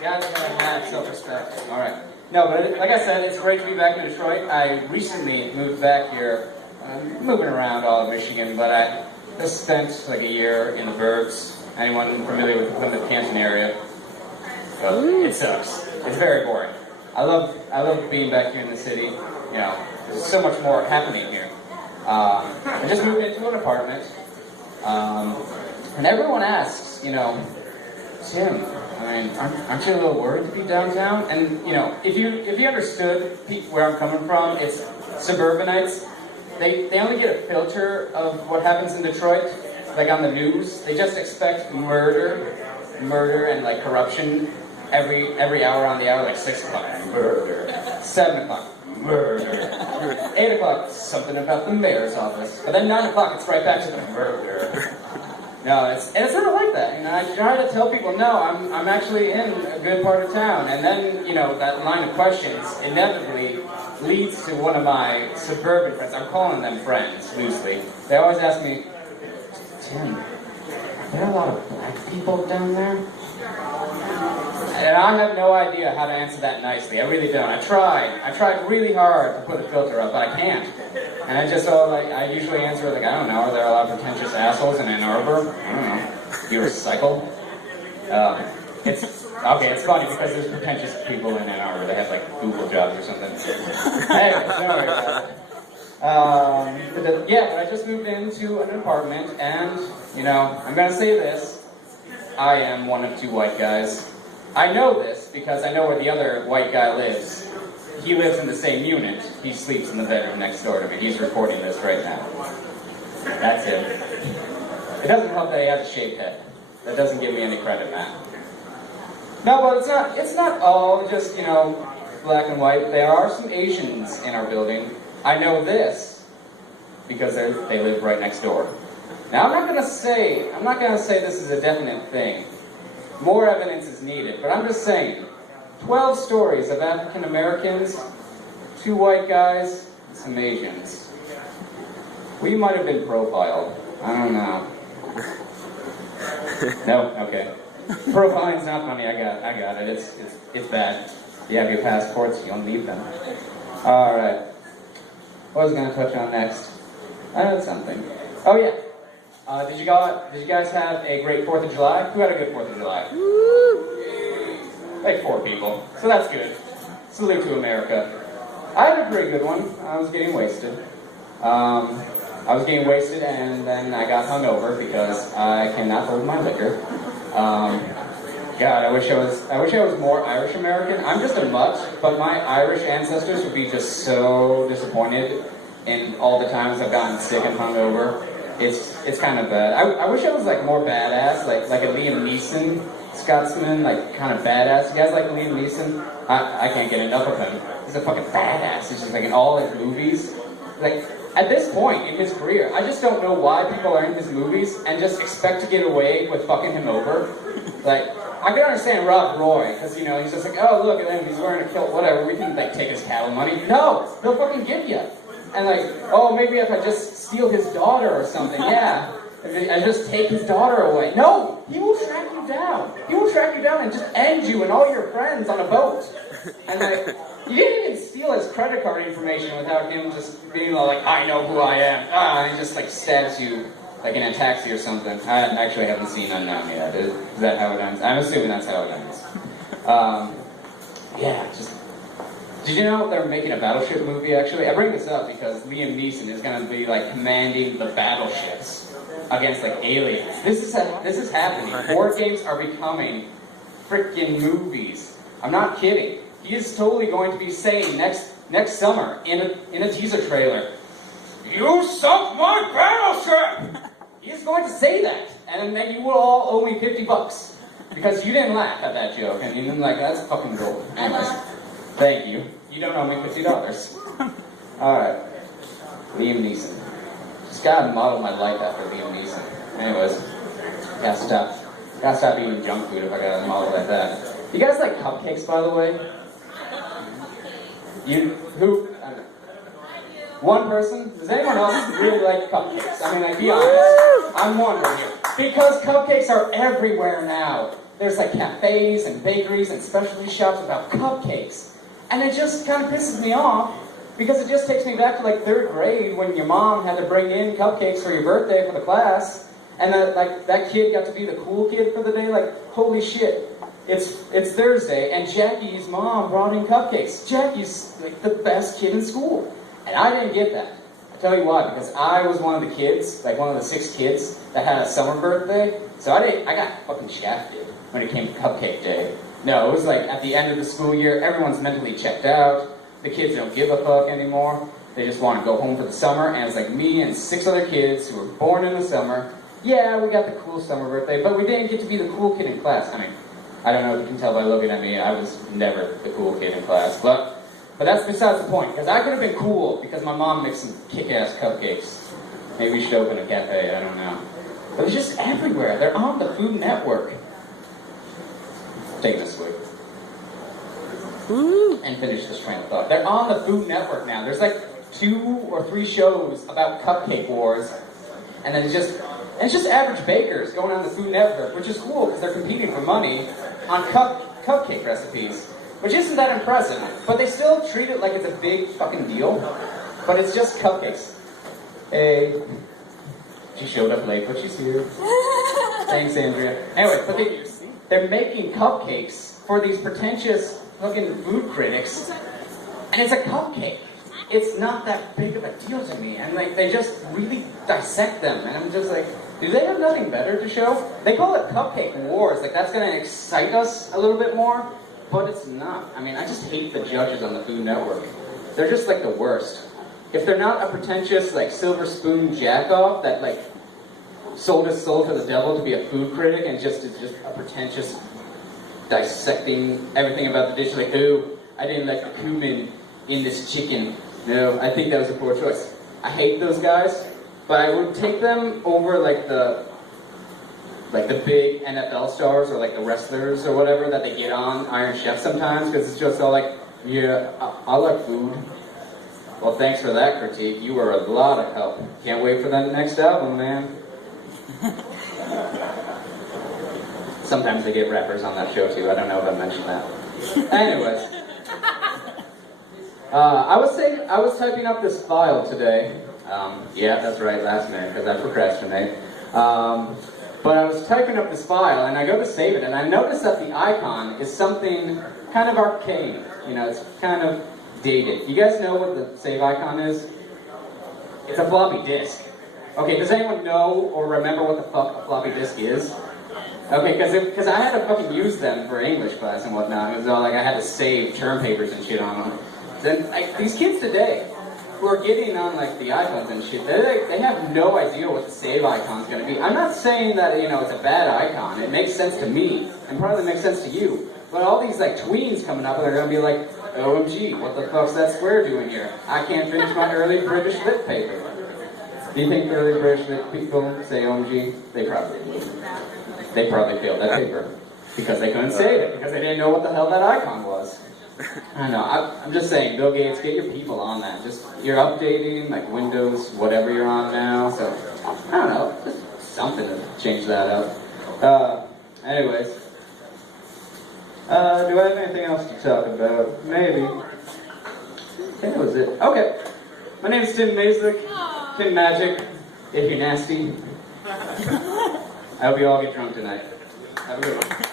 Guys gotta have self-respect. All right. No, but like I said, it's great to be back in Detroit. I recently moved back here. I'm moving around all of Michigan, but I just spent like a year in the burbs. Anyone familiar with the Plymouth Canton area? Well, it sucks. It's very boring. I love being back here in the city. You know, there's so much more happening here. I just moved into an apartment, and everyone asks, you know, Tim, I mean, aren't you a little worried to be downtown? And you know, if you understood where I'm coming from, it's suburbanites. They only get a filter of what happens in Detroit, like on the news. They just expect murder, and like corruption every hour on the hour, like 6 o'clock, murder, 7 o'clock, murder, 8 o'clock, something about the mayor's office, but then 9 o'clock, it's right back to the murder. No, it's sort of like that. You know, I try to tell people, no, I'm actually in a good part of town, and then you know that line of questions inevitably leads to one of my suburban friends. I'm calling them friends loosely. They always ask me, Tim, are there a lot of black people down there? And I have no idea how to answer that nicely. I really don't. I tried really hard to put a filter up, but I can't. And I usually answer like, I don't know, are there a lot of pretentious assholes in Ann Arbor? I don't know. You recycle? It's funny because there's pretentious people in Ann Arbor. They have like Google jobs or something. Anyway, sorry about that. But I just moved into an apartment, and, you know, I'm gonna say this. I am one of 2 white guys. I know this because I know where the other white guy lives. He lives in the same unit. He sleeps in the bedroom next door to me. He's recording this right now. That's him. It doesn't help that he has a shaved head. That doesn't give me any credit, man. No, but it's not all just, you know, black and white. There are some Asians in our building. I know this because they live right next door. Now, I'm not gonna say this is a definite thing. More evidence is needed, but I'm just saying, 12 stories of African Americans, 2 white guys, and some Asians. We might have been profiled. I don't know. No? Okay. Profiling's not funny, I got it. It's bad. You have your passports, you don't need them. Alright. What was I gonna touch on next? I had something. Oh yeah. Did you guys have a great 4th of July? Who had a good 4th of July? Like 4 people. So that's good. Salute to America. I had a pretty good one. I was getting wasted. And then I got hungover because I cannot hold my liquor. God, I wish I was more Irish American. I'm just a mutt, but my Irish ancestors would be just so disappointed in all the times I've gotten sick and hungover. It's kind of bad. I wish I was like more badass, like a Liam Neeson Scotsman, like kind of badass. You guys like Liam Neeson? I can't get enough of him. He's a fucking badass. He's just like in all his movies. Like at this point in his career, I just don't know why people are in his movies and just expect to get away with fucking him over. Like I can understand Rob Roy because you know he's just like, oh look at him, he's wearing a kilt, whatever. We can like take his cattle money. No, he'll fucking get you. And like, oh, maybe if I just steal his daughter or something, yeah. If I just take his daughter away. No! He will track you down. He will track you down and just end you and all your friends on a boat. And like, you didn't even steal his credit card information without him just being like, I know who I am. And he just like stabs you like in a taxi or something. I actually haven't seen Unknown yet. Is that how it ends? I'm assuming that's how it ends. Just... Did you know they're making a battleship movie, actually? I bring this up because Liam Neeson is going to be, like, commanding the battleships against, like, aliens. This is happening. Board games are becoming freaking movies. I'm not kidding. He is totally going to be saying next summer in a teaser trailer, "You sunk my battleship!" He is going to say that. And then you will all owe me $50 because you didn't laugh at that joke. And you didn't like, that's fucking gold. Anyways. Thank you. You don't owe me $50. Alright. Liam Neeson. Just gotta model my life after Liam Neeson. Anyways. Gotta stop eating junk food if I gotta model like that. You guys like cupcakes, by the way? One person? Does anyone else really like cupcakes? I mean, like, be honest. I'm wondering here. Because cupcakes are everywhere now. there's like cafes and bakeries and specialty shops about cupcakes. And it just kind of pisses me off because it just takes me back to like 3rd grade when your mom had to bring in cupcakes for your birthday for the class. And that kid got to be the cool kid for the day. Like, holy shit. It's Thursday, and Jackie's mom brought in cupcakes. Jackie's like the best kid in school. And I didn't get that. I'll tell you why, because I was one of the kids, like one of the 6 kids that had a summer birthday. So I got fucking shafted when it came to cupcake day. No, it was like at the end of the school year, everyone's mentally checked out. The kids don't give a fuck anymore. They just want to go home for the summer, and it's like me and 6 other kids who were born in the summer. Yeah, we got the cool summer birthday, but we didn't get to be the cool kid in class. I mean, I don't know if you can tell by looking at me, I was never the cool kid in class, but that's besides the point, because I could have been cool because my mom makes some kick-ass cupcakes. Maybe we should open a cafe, I don't know. But it's just everywhere. They're on the Food Network. Taking a swig. And finish this train of thought. They're on the Food Network now. There's like 2 or 3 shows about cupcake wars, and then it's just average bakers going on the Food Network, which is cool because they're competing for money on cupcake recipes, which isn't that impressive. But they still treat it like it's a big fucking deal. But it's just cupcakes. Hey, she showed up late, but she's here. Thanks, Andrea. Anyway, but they're making cupcakes for these pretentious fucking food critics, and it's a cupcake. It's not that big of a deal to me, and like they just really dissect them, and I'm just like, do they have nothing better to show? They call it Cupcake Wars, like that's gonna excite us a little bit more, but it's not. I mean, I just hate the judges on the Food Network. They're just like the worst. If they're not a pretentious like silver spoon jackoff that like sold his soul to the devil to be a food critic and is just a pretentious dissecting everything about the dish, like, ooh, I didn't like the cumin in this chicken. No, I think that was a poor choice. I hate those guys, but I would take them over like the big NFL stars or like the wrestlers or whatever that they get on Iron Chef sometimes, because it's just all like, yeah, I like food. Well, thanks for that critique. You were a lot of help. Can't wait for that next album, man. Sometimes they get rappers on that show too. I don't know if I mentioned that. Anyways. I was typing up this file today. Yeah, that's right, last minute, because I procrastinate. But I was typing up this file, and I go to save it, and I noticed that the icon is something kind of arcane. You know, it's kind of dated. You guys know what the save icon is? It's a floppy disk. Okay, does anyone know or remember what the fuck a floppy disk is? Okay, because I had to fucking use them for English class and whatnot. It was all like I had to save term papers and shit on them. Then like, these kids today, who are getting on like the iPhones and shit, they have no idea what the save icon is going to be. I'm not saying that it's a bad icon. It makes sense to me, and probably makes sense to you. But all these like tweens coming up, they're going to be like, OMG, what the fuck's that square doing here? I can't finish my early British lit paper. Do you think early British lit people say OMG? They probably do. They probably failed that paper because they couldn't save it, because they didn't know what the hell that icon was. I don't know, I'm just saying, Bill Gates, get your people on that. You're updating, like Windows, whatever you're on now, so, I don't know, just something to change that up. Anyways. Do I have anything else to talk about? Maybe. I think that was it. Okay. My name is Tim Majik. Tim Majik, if you're nasty. I hope you all get drunk tonight. Have a good one.